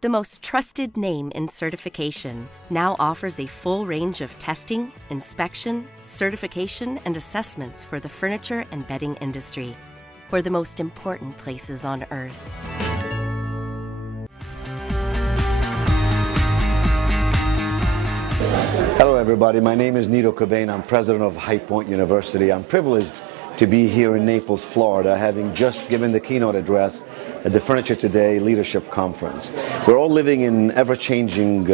the most trusted name in certification, now offers a full range of testing, inspection, certification, and assessments for the furniture and bedding industry, for the most important places on earth. Hello everybody, my name is Nido Cobain. I'm president of High Point University. I'm privileged to be here in Naples, Florida, having just given the keynote address at the Furniture Today Leadership Conference. We're all living in an ever-changing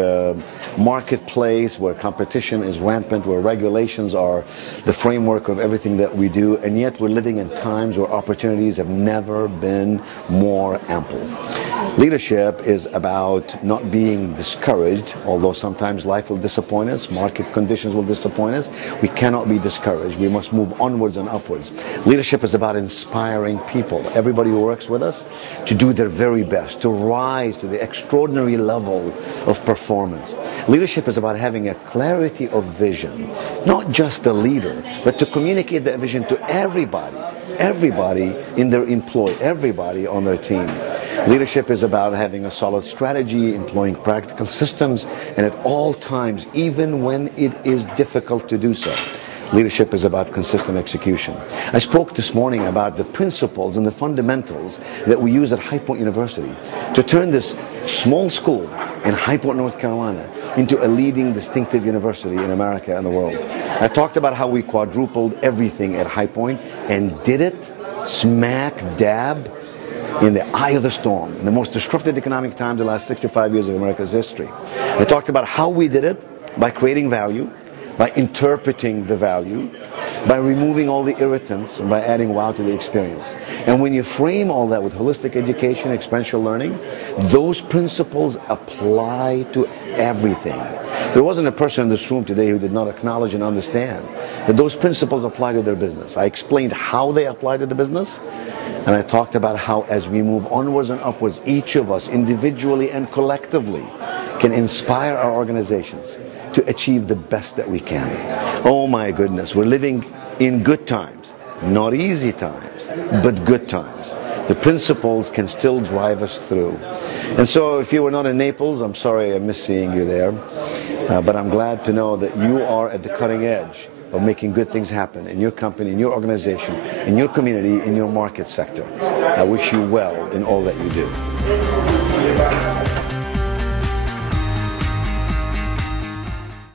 marketplace where competition is rampant, where regulations are the framework of everything that we do, and yet we're living in times where opportunities have never been more ample. Leadership is about not being discouraged, although sometimes life will disappoint us, market conditions will disappoint us. We cannot be discouraged. We must move onwards and upwards. Leadership is about inspiring people, everybody who works with us, to do their very best, to rise to the extraordinary level of performance. Leadership is about having a clarity of vision, not just the leader, but to communicate that vision to everybody in their employ, everybody on their team. Leadership is about having a solid strategy, employing practical systems, and at all times, even when it is difficult to do so. Leadership is about consistent execution. I spoke this morning about the principles and the fundamentals that we use at High Point University to turn this small school in High Point, North Carolina, into a leading distinctive university in America and the world. I talked about how we quadrupled everything at High Point and did it smack dab in the eye of the storm, in the most disrupted economic time of the last 65 years of America's history. I talked about how we did it by creating value, by interpreting the value, by removing all the irritants, and by adding wow to the experience. And when you frame all that with holistic education, experiential learning, those principles apply to everything. There wasn't a person in this room today who did not acknowledge and understand that those principles apply to their business. I explained how they apply to the business, and I talked about how, as we move onwards and upwards, each of us individually and collectively can inspire our organizations to achieve the best that we can. Oh my goodness, we're living in good times, not easy times, but good times. The principles can still drive us through. And so if you were not in Naples, I'm sorry I missed seeing you there, but I'm glad to know that you are at the cutting edge of making good things happen in your company, in your organization, in your community, in your market sector. I wish you well in all that you do.